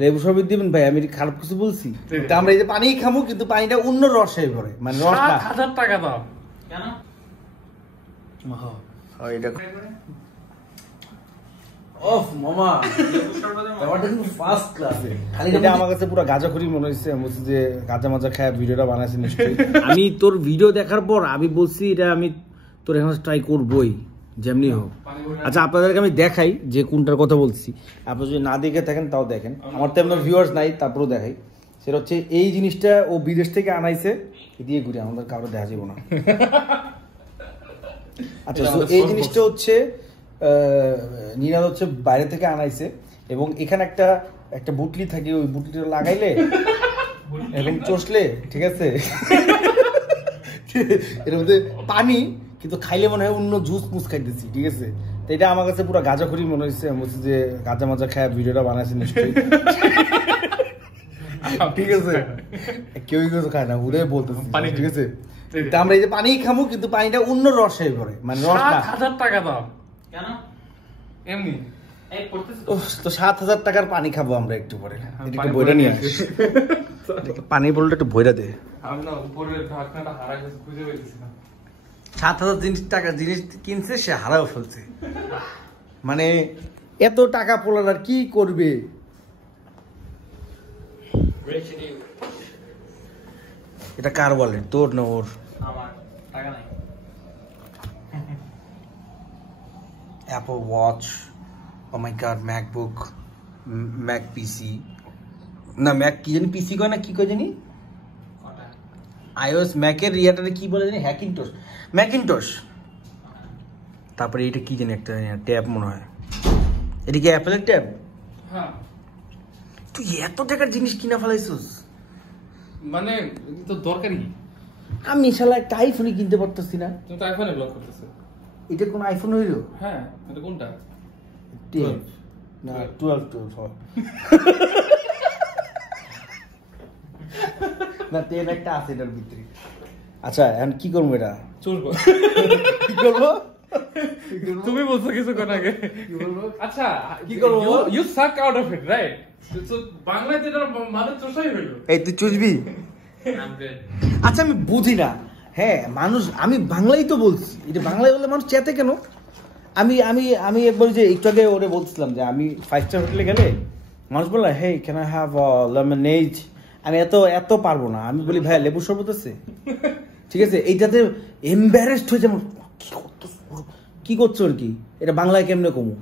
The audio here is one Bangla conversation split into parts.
লেবু শরবত দিবেন ভাই, আমি খারাপ কিছু বলছি? আমরা এই যে পানি খামু কিন্তু পানিটা অন্য রসে ভরে, মানে রসটা ৭,০০০ টাকা দাও কেন? এটা ওফ মামা, ব্যাপারটা কিন্তু ফার্স্ট ক্লাসে। খালি এটা আমার কাছে পুরো গাঁজাখড়ি মনে হচ্ছে। আমি বলছি যে গাঁজা মাজা খায় ভিডিওটা বানাইছি নিশ্চয়ই। আমি তোর ভিডিও দেখার পর আমি বলছি এটা আমি তোর এখন ট্রাই করবই যেমনি হোক। আচ্ছা আপনাদেরকে আমি দেখাই যে কোনটার কথা বলছি, আপনি যদি না দেখে থাকেন তাও দেখেন। আমার তো এমন ভিউয়ার্স নাই, তারপরেও দেখাই। সেটা হচ্ছে এই জিনিসটা ও বিদেশ থেকে আনাইছে, দিয়ে ঘুরে আমাদের কারো দেখা যাবো না। আচ্ছা এই জিনিসটা হচ্ছে নিরাদ হচ্ছে বাইরে থেকে আনাইছে, এবং এখানে একটা বুটলি থাকে, ওই বুটলিটা লাগাইলে এবং চষলে, ঠিক আছে, এর মধ্যে পানি, কিন্তু খাইলে মনে হয় অন্য জুস মুস খাইতেছি, ঠিক আছে। তো এটা আমার কাছে পুরো গাঁজাখড়ি মনে হচ্ছে। আমি বলছি যে গাঁজা মাজা খায় ভিডিওটা বানাইছি নিশ্চয়ই, ঠিক আছে। কেউই কিছু খায় না, উড়ে বলতেছি, ঠিক আছে। তা আমরা এই যে পানি খামু কিন্তু পানিটা অন্য রসে ভরে, মানে রসটা ৭,০০০ টাকা দাও কেন? এমনি তো ৭,০০০ টাকার পানি খাবো আমরা একটু পরে। বইটা নিয়ে আসি, পানি বলটা একটু বইটা দে। ৭,০০০ টাকার জিনিস কিনছে, সে হারাও ফেলছে। মানে এত টাকা পোলার আর কি করবে? এটা কার বলে, তোর না ওর? আমার টাকা নাই। Apple Watch, oh my god, MacBook, Mac PC, না Mac কি জানি PC কয় না, কি কয় জানি, iOS Mac-এর রিয়াটারে কি বলে জানি, ম্যাকিনটশ। তারপরে এটা কি জানি একটা ট্যাব মনে হয়, এটা কি অ্যাপেলের ট্যাব? হ্যাঁ। তুই এত টাকার জিনিস কিনা ফেলাইছিস, মানে তো দরকারি। আমি শালা একটা আইফোনই কিনতে পারতেছি না। তুমি তো আইফোনে ব্লগ করতেছো। এটা কোন আইফোন হইলো? হ্যাঁ, এটা কোনটা? 10 না 12 হয় না, 10 একটা আছে এটার ভিতরে। আচ্ছা এখন কি করবো এটা? চুরবো। কি করবো? তুমি বলছো কিছুক্ষণ আগে। কি বলবো? আচ্ছা কি করবো? You suck out of it, right? So বাংলাতে এটা মানে চোষাই হইলো। এই তুই চুষবি? আচ্ছা আমি বুঝি না। হ্যাঁ মানুষ, আমি বাংলাই তো বলছি, এটা বাংলায় বললে মানুষ চেতে কেন? আমি আমি আমি একবার যে একটু আগে ওরে বলছিলাম যে আমি 5 স্টার হোটেলে গেলে মানুষ বললো হে ক্যান আই হ্যাভ লেমনেড, আমি এত পারবো না। আমি বলি ভাই লেবু শরবত আছে, ঠিক আছে। এইটাতে এম্বারেসড হয়ে যেমন কি করছো আর কি, এটা বাংলায় কেমনে কমু?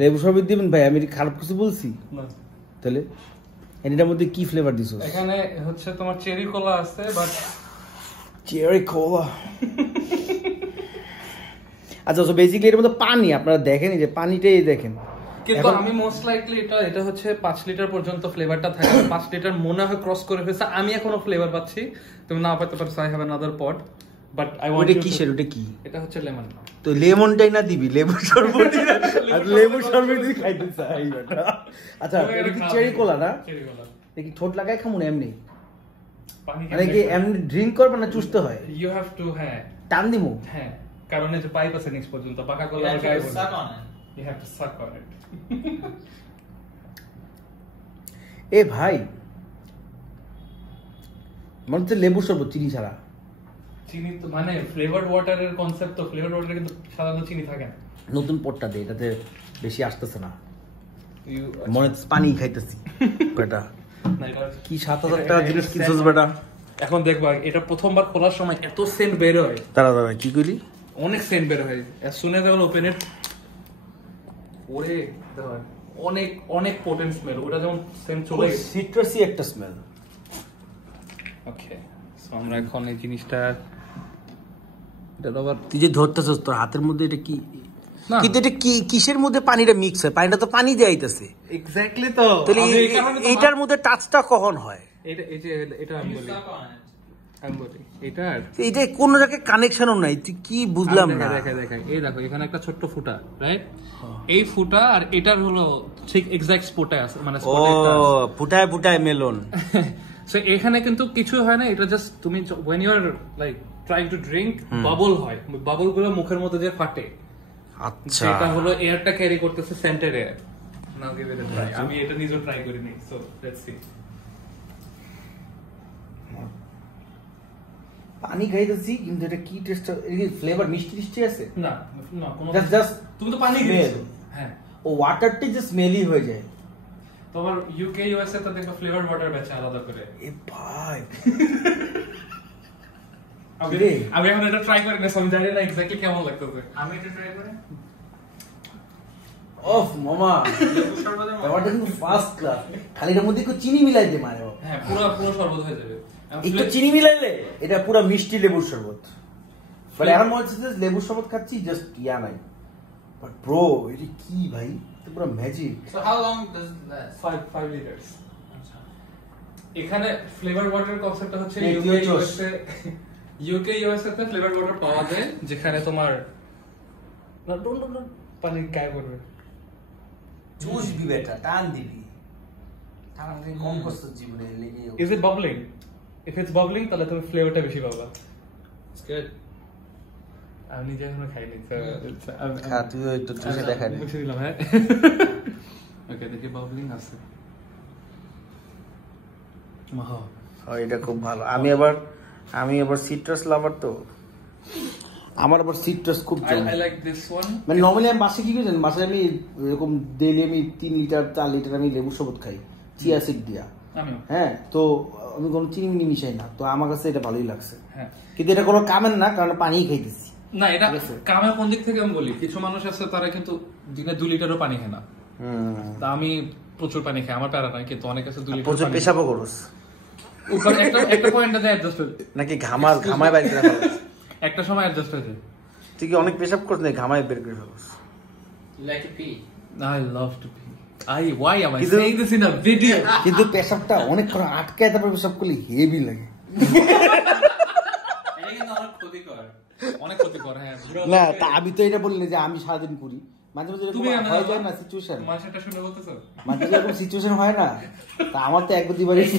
লেবু শরবত দিবেন ভাই, আমি খারাপ কিছু বলছি? তাহলে এটার মধ্যে কি ফ্লেভার দিছো? এখানে হচ্ছে তোমার চেরি কোলা আছে, বাট চেরি কোলা। আচ্ছা তো বেসিক্যালি এর মধ্যে পানি, আপনারা দেখেন এই যে পানিটাই দেখেন। কিন্তু আমি মোস্ট লাইকলি এটা হচ্ছে 5 লিটার পর্যন্ত ফ্লেভারটা থাকে। 5 লিটার মনে হয় ক্রস করে ফেলছে। আমি এখনো ফ্লেভার পাচ্ছি, তুমি না পেতে পারো। I have another pot, but I want ওটা কিসের? ওটা কি? এটা হচ্ছে লেমন। তো লেমনটাই না দিবি, লেবু শরবত দিবি। আর লেবু শরবত দিয়ে খাইতে চাই এটা। আচ্ছা এটা কি চেরি কোলা না? চেরি কোলা দেখি ঠোঁট লাগায় খামু না এমনি? পানি মানে কি এমনি ড্রিঙ্ক করবে না চুষতে হয়? ইউ হ্যাভ টু, হ্যাঁ টান দিমু? হ্যাঁ, কারণ এই যে পাইপ আছে নেক্সট পর্যন্ত পাকা কোলা আর গায়ে পড়ে। You have to suck on it. এ ভাই মনে হচ্ছে লেবু শরবত চিনি ছাড়া। চিনি তো মানে ফ্লেভারড ওয়াটারের কনসেপ্ট, তো ফ্লেভারড ওয়াটারে কিন্তু সাধারণত চিনি থাকে না। নতুন পটটা দে, এটাতে বেশি আসতেছে না, মনে হচ্ছে পানি খাইতেছি। বেটা কি ৭,০০০ টাকা জিনিস কিনছিস বেটা? এখন দেখবা এটা প্রথমবার খোলার সময় এত সেন্ট বের হয়। দাঁড়া কি কইলি? অনেক সেন্ট বের হয়। শুনে যখন ওপেন ইট, ওরে দেখো অনেক অনেক পোটেন্ট স্মেল। ওটা যেমন সেন্ট চলে গেছে, সিট্রাসি একটা স্মেল। ওকে সো আমরা এখন এই জিনিসটা, এটা আবার তুই যে ধরতেছস তোর হাতের মধ্যে এটা কি? না কিন্তু এটা কি কিসের মধ্যে পানিটা মিক্স হয়? পানিটা তো পানি দিয়ে আইতাছে। এক্স্যাক্টলি। তো তাহলে এইটার মধ্যে টাচটা কখন হয়? এটা এই যে এটা আমি বলি এটার এইটা কোন জায়গায় কানেকশনও নাই, তুই কি বুঝলাম না। দেখা এই দেখো এখানে একটা ছোট্ট ফুটা, রাইট? এই ফুটা আর এটার হলো ঠিক এক্সাক্ট স্পটে আছে, মানে স্পটে একটা আছে। ও ফুটায় ফুটায় মেলন। সো এখানে কিন্তু কিছু হয় না, এটা জাস্ট তুমি when you are like trying to drink, bubble হয়, বাবল গুলো মুখের মধ্যে যে ফাটে। আচ্ছা এটা হলো এয়ারটা ক্যারি করতেছে, scented air. Now give it a try. আমি এটা নিজে ট্রাই করিনি, so let's see. পানি খাইতেছি কিন্তু এটা কি টেস্ট, এই ফ্লেভার মিষ্টি মিষ্টি আছে না না কোনো জাস্ট তুমি তো পানি খেয়েছো। হ্যাঁ, ও ওয়াটারটি যে স্মেলি হয়ে যায়। তোমার ইউকে ইউএসএ তে দেখো ফ্লেভার ওয়াটার বেচে আলাদা করে। এ ভাই আমি এখন এটা ট্রাই করে না, আমি জানি না এক্স্যাক্টলি কেমন লাগতেছে। আমি এটা ট্রাই করে অফ মামা ব্যাপারটা কিন্তু ফার্স্ট ক্লাস। খালি এর মধ্যে একটু চিনি মিলাই দে মারে বাবা। হ্যাঁ, পুরো শরবত হয়ে যাবে। একটু চিনি মিলাইলে এটা পুরো মিষ্টি লেবুর শরবত। বাট এখন মনে হচ্ছে যে লেবুর শরবত খাচ্ছি, জাস্ট ইয়া নাই। বাট ব্রো এটা কি ভাই, এটা পুরো magic. So how long does it last? 5 liters। এখানে ফ্লেভার ওয়াটার কনসেপ্টটা হচ্ছে ইউকে ইউএসএ তে ফ্লেভার ওয়াটার পাওয়া যায়, যেখানে তোমার পানি গায়ে পড়বে, চুষবি বেটা, টান দিবি, টান দিবি কম কষ্ট জীবনে লেগে। Is it bubbling? If it's bubbling তাহলে তুমি ফ্লেভারটা বেশি পাবা। It's good. আমি নিজে এখনো খাইনি, খা তুই একটু চুষে দেখা দে। বুঝে দিলাম। হ্যাঁ, ওকে, দেখি বাবলিং আছে। হ্যাঁ, এটা খুব ভালো। আমি আবার সিট্রাস লাভার, তো আমার আবার সিট্রাস খুব জমে। I like this one. মানে নরমালি আমি মাসে কি করি জানেন, মাসে আমি এরকম ডেইলি আমি 3 লিটার 4 লিটার আমি লেবু শরবত খাই চিয়া সিড দিয়া। আমিও। হ্যাঁ, তো আমি কোনো চিনি মিনি মিশাই না, তো আমার কাছে এটা ভালোই লাগছে। হ্যাঁ, কিন্তু এটা কোনো কামের না, কারণ পানি খাইতেছি না। এটা কামে কোন দিক থেকে আমি বলি, কিছু মানুষ আছে তারা কিন্তু দিনে 2 লিটারও পানি খায় না। তা আমি প্রচুর পানি খাই, আমার প্যারা নাই, কিন্তু অনেক আছে 2 লিটার প্রচুর পেশাবও করস উপর একটা পয়েন্টে অ্যাডজাস্ট হয়ে নাকি ঘামায় বাইরে করে ফেলস? একটা সময় অ্যাডজাস্ট হয়ে যায়। তুই কি অনেক পেশাব করছ না, ঘামায় বের করে fails? You like to pee? I love to pee. Why am I saying this in a video? কিন্তু পেশাবটা অনেক করে আটকায় তারপর পেশাব করলে হেভি লাগে। এটা কিন্তু অনেক ক্ষতিকর। অনেক ক্ষতিকর। হ্যাঁ, না তা আমি তো এটা বললি যে আমি সারাদিন করি, মাঝে মাঝে তুমি হয়ে যায় না সিচুয়েশন, মাঝেটা শুনে বলতেছো, মাঝে এরকম সিচুয়েশন হয় না, তা আমার তো একবার দুইবার হয়েছে।